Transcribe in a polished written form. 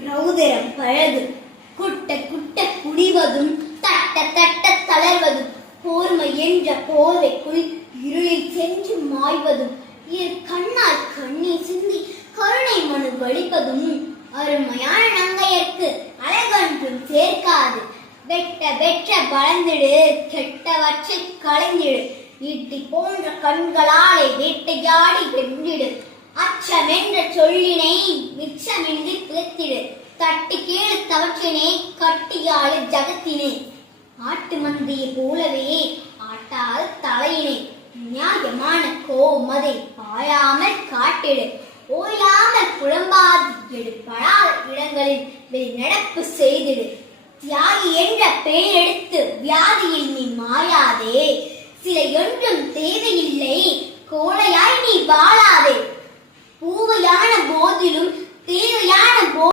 ரௌதரம் பழகும் குட்ட குட்ட குடிவதும் தட்ட தட்ட தளர்வதும் போர்மை என்ற போர்வைக்குள் இருளில் சென்று மாய்வதும் இரு கண்ணால் கண்ணீர் சிந்தி கருணை மனு வலிப்பதும் அருமையான நங்கையர்க்கு அழகொன்றும் சேர்க்காது. வெட்ட வெட்ட வளர்ந்திடு கெட்டவற்றை களைந்திடு ஈட்டி போன்ற கண்களாலே வேட்டையாடி வென்றிடு. அச்சம் என்ற சொல்லினை மிச்சமின்றி திறத்திடு தட்டி கேளு தவற்றினை கட்டியாளு ஜகத்தினை. ஆட்டு மந்தையை போலவே ஆட்டால் தலையினை நியாயமான கோமதை பாயாமல் காட்டிடு. ஓயாமல் புலம்பாது எடுப்படாத இடங்களில் வெளிநடப்பு செய்திடு. தியாகி என்ற பெயரெடுத்து வியாதியில் நீ மாயாதே. சிலை ஒன்றும் தேவையில்லை கோழையாய் நீ வாழாதே. பூவையான போதிலும் தேவையான